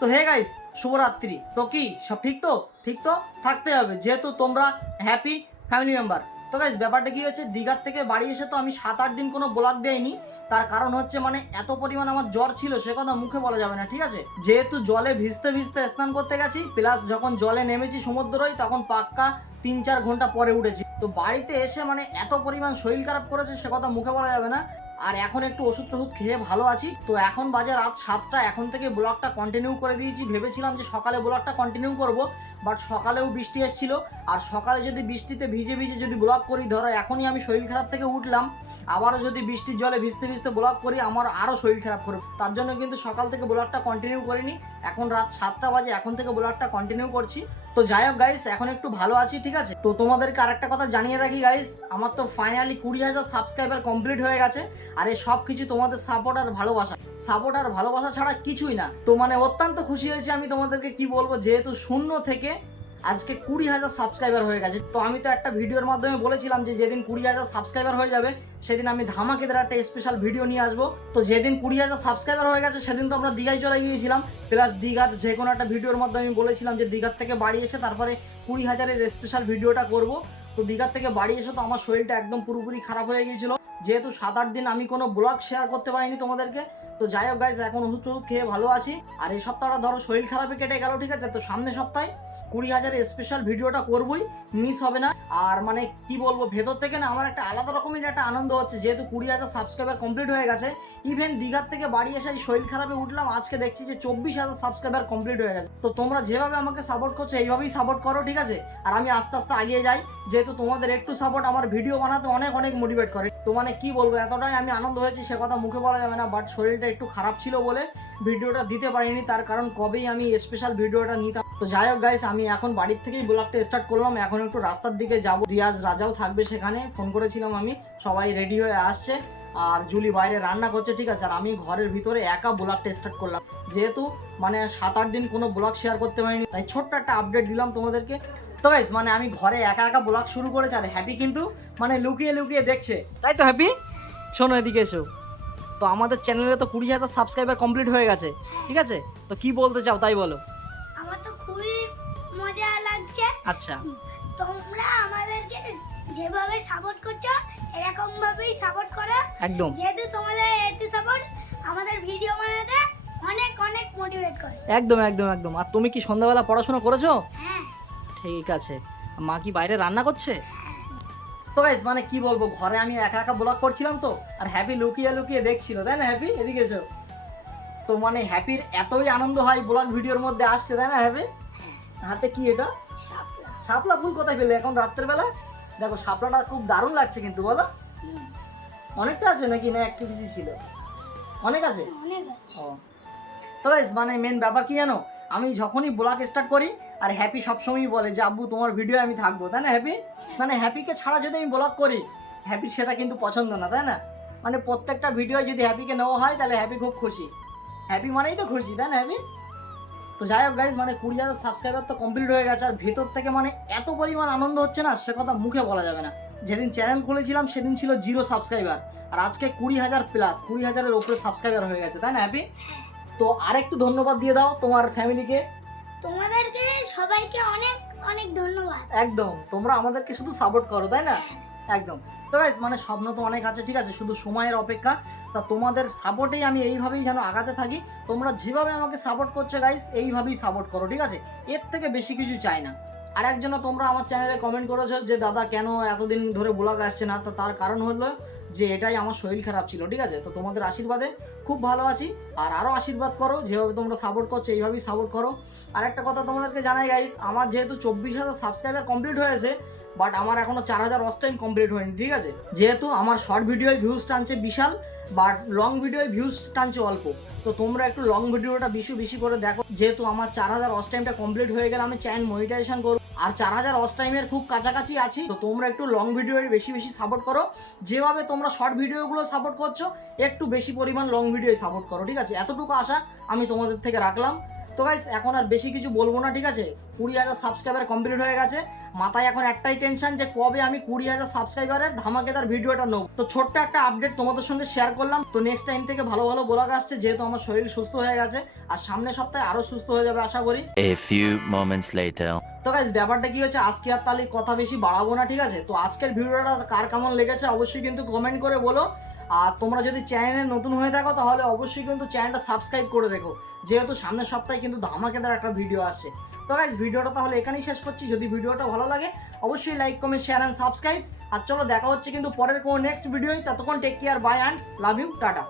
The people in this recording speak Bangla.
তো হে গাইস, শুভরাত্রি। তো কি সব ঠিক তো? ঠিক তো থাকতে হবে, যেহেতু তোমরা হ্যাপি ফ্যামিলি মেম্বার। তো গাইস, ব্যাপারটা কি হয়েছে, দীঘার থেকে বাড়ি এসে তো আমি 7-8 দিন কোনো ব্লগ দেইনি। তার কারণ হচ্ছে এত পরিমাণ আমার জ্বর ছিল, সে কথা মুখে বলা যাবে না, ঠিক আছে। যেহেতু জলে ভিজতে ভিজতে স্নান করতে গেছি, প্লাস যখন জলে নেমেছি সমুদ্রই, তখন পাক্কা 3-4 ঘন্টা পরে উঠেছি। তো বাড়িতে এসে এত পরিমাণ শরীর খারাপ করেছে, সে কথা মুখে বলা যাবে না। আর এখন একটু ওষুধ টষুধ খেয়ে ভালো আছি। তো এখন বাজে রাত 7টা, এখন থেকে ব্লগটা কন্টিনিউ করে দিয়েছি। ভেবেছিলাম যে সকালে ব্লগটা কন্টিনিউ করব, বাট সকালেও বৃষ্টি এসেছিল। আর সকালে যদি বৃষ্টিতে ভিজে ভিজে যদি ব্লগ করি, ধরো এখনই আমি শরীর খারাপ থেকে উঠলাম, আবারও যদি বৃষ্টির জলে ভিজতে ভিজতে ব্লগ করি, আমার আরও শরীর খারাপ করবে। তার জন্য কিন্তু সকাল থেকে ব্লগটা কন্টিনিউ করিনি। এখন রাত 7টা বাজে, এখন থেকে ব্লগটা কন্টিনিউ করছি। তো যাই হোক গাইস, এখন একটু ভালো আছি, ঠিক আছে। তো তোমাদেরকে আরেকটা কথা জানিয়ে রাখি গাইস, আমার তো ফাইনালি 20,000 সাবস্ক্রাইবার কমপ্লিট হয়ে গেছে। আর এই সব কিছু তোমাদের সাপোর্ট আর ভালোবাসা ছাড়া কিছুই না। তো অত্যন্ত খুশি হয়েছে আমি, তোমাদেরকে কি বলবো, যেহেতু শূন্য থেকে আজকে 20,000 সাবস্ক্রাইবার হয়ে গেছে। তো আমি তো একটা ভিডিওর মাধ্যমে বলেছিলাম যে যেদিন 20,000 সাবস্ক্রাইবার হয়ে যাবে, সেদিন আমি ধামাকেদার একটা স্পেশাল ভিডিও নিয়ে আসবো। তো যেদিন 20,000 সাবস্ক্রাইবার হয়ে গেছে, সেদিন তো আমরা দীঘায় চলে গিয়েছিলাম। প্লাস দীঘার যে কোনো একটা ভিডিওর মাধ্যমে আমি বলেছিলাম যে দীঘার থেকে বাড়ি এসে তারপরে 20,000-এর স্পেশাল ভিডিওটা করব। তো দীঘার থেকে বাড়ি এসে তো আমার শরীরটা একদম পুরোপুরি খারাপ হয়ে গিয়েছিল, যেহেতু 7-8 দিন আমি কোনো ব্লগ শেয়ার করতে পারিনি তোমাদেরকে। তো যাই হোক গাইস, এখন ওষুধ টষুধ খেয়ে ভালো আছি। আর এই সপ্তাহটা ধরো শরীর খারাপে কেটে গেল, ঠিক আছে। তো সামনের সপ্তাহে 20,000-এর স্পেশাল ভিডিওটা করবই, মিস হবে না। আর কি বলবো, ভেতর থেকে না আমার একটা আলাদা রকমের একটা আনন্দ হচ্ছে, যেহেতু 20,000 সাবস্ক্রাইবার কমপ্লিট হয়ে গেছে। ইভেন দীঘার থেকে বাড়ি এসে শরীর খারাপে উঠলাম, আজকে দেখছি যে 24,000 সাবস্ক্রাইবার কমপ্লিট হয়ে গেছে। তো তোমরা যেভাবে আমাকে সাপোর্ট করছো, এইভাবেই সাপোর্ট করো, ঠিক আছে। আর আমি আস্তে আস্তে এগিয়ে যাই, যেহেতু তোমাদের একটু সাপোর্ট আমার ভিডিও বানাতে অনেক অনেক মোটিভেট করে। তো কি বলবো, এতটাই আমি আনন্দ হয়েছি, সে কথা মুখে বলা যাবে না। বাট শরীরটা একটু খারাপ ছিল বলে ভিডিওটা দিতে পারিনি, তার কারণ কবেই আমি স্পেশাল ভিডিওটা নিতাম। তো যাই হোক গাইস, আমি এখন বাড়ির থেকেই ব্লগটা স্টার্ট করলাম। এখন একটু রাস্তার দিকে যাবো, রিয়াজ রাজাও থাকবে সেখানে, ফোন করেছিলাম আমি, সবাই রেডি হয়ে আসছে। আর জুলি বাইরে রান্না করছে, ঠিক আছে। আর আমি ঘরের ভিতরে একা ব্লগটা স্টার্ট করলাম, যেহেতু 7-8 দিন কোনো ব্লগ শেয়ার করতে পারিনি, তাই ছোট্ট একটা আপডেট দিলাম তোমাদেরকে। তো গাইস, আমি ঘরে একা একা ব্লগ শুরু করেছি। আর হ্যাপি কিন্তু লুকিয়ে লুকিয়ে দেখছে, তাই তো হ্যাপি? শোনো, এদিকে এসো। তো আমাদের চ্যানেলে তো 20,000 সাবস্ক্রাইবার কমপ্লিট হয়ে গেছে, ঠিক আছে। তো কি বলতে চাও তাই বলো। আমার তো খুবই মজা লাগছে। আচ্ছা, তোমরা আমাদেরকে যেভাবে সাপোর্ট করছো, এরকম ভাবেই সাপোর্ট করো। একদম যেহেতু তোমাদের একটু সাপোর্ট আমাদের ভিডিও বানাতে অনেক অনেক মোটিভেট করে। একদম একদম একদম। আর তুমি কি সন্ধ্যাবেলা পড়াশোনা করেছো? হ্যাঁ। ঠিক আছে। মা কি বাইরে রান্না করছে? তো গাইস, কি বলবো, ঘরে আমি একা একা ব্লগ করছিলাম তো, আর হ্যাপি লুকিয়ে লুকিয়ে দেখছিল, তাই না হ্যাপি? এদিকে এসো। তো হ্যাপির এতই আনন্দ হয় ব্লগ ভিডিওর মধ্যে আসছে, তাই না হ্যাপি? হাতে কি এটা? শাপলা। শাপলা ফুল কোথায় পেলে এখন রাত্রের বেলা? দেখো, শাপলাটা খুব দারুণ লাগছে কিন্তু, বলো। অনেকটা আছে নাকি, না এক পিসি ছিল? অনেক আছে। অনেক আছে। ও, তো গাইস, মেন ব্যাপার কি জানো, আমি যখনই ব্লগ স্টার্ট করি, আর হ্যাপি সবসময়ই বলে যে আব্বু তোমার ভিডিও আমি থাকবো, তাই না হ্যাপি? হ্যাপিকে ছাড়া যদি আমি ব্লগ করি, হ্যাপির সেটা কিন্তু পছন্দ না, তাই না। প্রত্যেকটা ভিডিও যদি হ্যাপিকে নেওয়া হয়, তাহলে হ্যাপি খুব খুশি। হ্যাপি মানেই তো খুশি, তাই না হ্যাপি? তো যাই হোক গাইজ, 20,000 সাবস্ক্রাইবার তো কমপ্লিট হয়ে গেছে। আর ভেতর থেকে এত পরিমাণ আনন্দ হচ্ছে না, সে কথা মুখে বলা যাবে না। যেদিন চ্যানেল খুলেছিলাম সেদিন ছিল 0 সাবস্ক্রাইবার, আর আজকে 20,000 প্লাস, 20,000-এর উপরে সাবস্ক্রাইবার হয়ে গেছে, তাই না হ্যাপি? তো আরেকটু ধন্যবাদ দিয়ে দাও তোমার ফ্যামিলিকে। তোমাদেরকে সবাইকে অনেক অনেক ধন্যবাদ। একদম, তোমরা আমাদেরকে শুধু সাপোর্ট করো, তাই না? একদম। তো গাইস, স্বপ্ন তো অনেক আছে, ঠিক আছে, শুধু সময়ের অপেক্ষা। তা তোমাদের সাপোর্টেই আমি এইভাবেই যেন আগাতে থাকি। তোমরা যেভাবে আমাকে সাপোর্ট করছো গাইস, এইভাবেই সাপোর্ট করো, ঠিক আছে। এর থেকে বেশি কিছু চাই না। আর একজনও তোমরা আমার চ্যানেলে কমেন্ট করেছো যে দাদা কেন এতদিন ধরে ব্লগ আসছে না, তো তার কারণ হলো যে এটাই আমার শরীর খারাপ ছিল, ঠিক আছে। তো তোমাদের আশীর্বাদে খুব ভালো আছি। আর আরও আশীর্বাদ করো, যেভাবে তোমরা সাপোর্ট করছো এইভাবেই সাপোর্ট করো। আর একটা কথা তোমাদেরকে জানাই গাইস, আমার যেহেতু 24,000 সাবস্ক্রাইবার কমপ্লিট হয়েছে, বাট আমার এখনো 4,000 ওয়াচ টাইম কমপ্লিট হয়নি, ঠিক আছে। যেহেতু আমার শর্ট ভিডিওয় ভিউজ টানছে বিশাল, বাট লং ভিডিওয় ভিউজ টানছে অল্প। তো তোমরা একটু লং ভিডিওটা বেশি বেশি করে দেখো, যেহেতু আমার 4,000 ওয়াচ টাইমটা কমপ্লিট হয়ে গেলে আমি চ্যানেল মনিটাইজেশন করবো। আর 4,000 ওয়াচ টাইমের খুব কাছাকাছি আছি। তো তোমরা একটু লং ভিডিওয় বেশি বেশি সাপোর্ট করো, যেভাবে তোমরা শর্ট ভিডিওগুলো সাপোর্ট করছো, একটু বেশি পরিমাণ লং ভিডিওয় সাপোর্ট করো, ঠিক আছে। এতটুকু আশা আমি তোমাদের থেকে রাখলাম। তো তো গাইস এখন আর বেশি কিছু বলবো না, ঠিক আছে? 20,000 সাবস্ক্রাইবার কমপ্লিট হয়ে গেছে, মাথায় এখন একটাই টেনশন যে কবে আমি 20,000 সাবস্ক্রাইবারের ধামাকেদার ভিডিওটা নেব। তো ছোট্ট একটা আপডেট তোমাদের সঙ্গে শেয়ার করলাম। তো নেক্সট টাইম থেকে ভালো ভালো ব্লগ আসছে, যেহেতু আমার শরীর সুস্থ হয়ে গেছে, আর সামনের সপ্তাহে আরো সুস্থ হয়ে যাবে আশা করি। A few moments later. তো গাইস ব্যাপারটা কি হচ্ছে, আজকে আর তাহলে কথা বেশি বাড়াবো না, ঠিক আছে? তো আজকের ভিডিওটা কার কেমন লেগেছে অবশ্যই কিন্তু কমেন্ট করে বলো। আর তোমরা যদি চ্যানেলে নতুন হয়ে থাকো তাহলে অবশ্যই কিন্তু চ্যানেলটা সাবস্ক্রাইব করে রেখো, যেহেতু সামনের সপ্তাহে কিন্তু ধামাকেদার একটা ভিডিও আসছে। তো গাইস ভিডিওটা তাহলে এখানেই শেষ করছি। যদি ভিডিওটা ভালো লাগে অবশ্যই like comment share and subscribe. আর চলো দেখা হচ্ছে কিন্তু পরের কোনো নেক্সট ভিডিওয়। ততক্ষণ take care, bye and love you, tata.